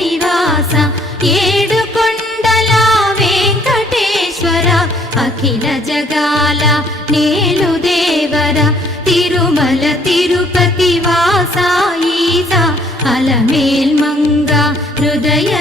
నివాస ఏడుకొండల వెంకటేశ్వర అఖిల జగాల నేలు దేవర తిరుమల తిరుపతి వాస ఈస అలమేల్ మంగ హృదయ